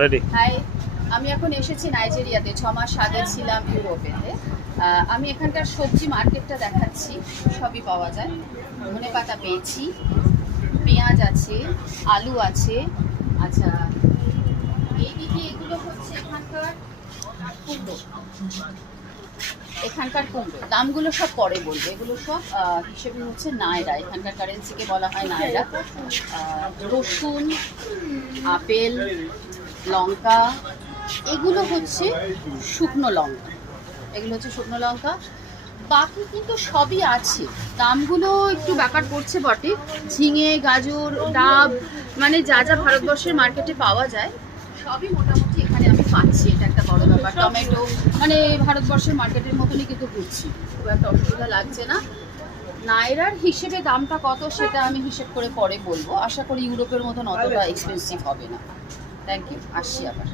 Ready. High, আমি এখন এসেছি নাইজেরিয়াতে। 6 মাস আগে ছিলাম ইউরোপেতে। আমি এখানকার সবজি মার্কেটটা দেখাচ্ছি। সবই পাওয়া যায়। ধনেপাতা পেয়েছি, পেঁয়াজ আছে, আলু আছে। আচ্ছা, এইদিকে এগুলো হচ্ছে কুমড়ো। এখানকার কুমড়ো দামগুলো সব পরে বলবো। এগুলো সব হিসেবে হচ্ছে নায়রা, এখানকার কারেন্সিকে বলা হয় নায়রা। রসুন, আপেল, লঙ্কা, এগুলো হচ্ছে শুকনো লঙ্কা। বাকি কিন্তু সবই আছে। দামগুলো একটু ব্যাপার পড়ছে বটে। ঝিঙে, গাজর, ডাব, মানে যা যা ভারতবর্ষের মার্কেটে পাওয়া যায় সবই মোটামুটি এখানে আমি পাচ্ছি। এটা একটা বড় ব্যাপার। টমেটো, মানে ভারতবর্ষের মার্কেটের মতনই কিন্তু ঘুরছি, খুব একটা অসুবিধা লাগছে না। নায়রার হিসেবে দামটা কত সেটা আমি হিসেব করে পরে বলবো। আশা করি ইউরোপের মতন অতটা এক্সপেন্সিভ হবে না। থ্যাংক ইউ, আসছি আবার।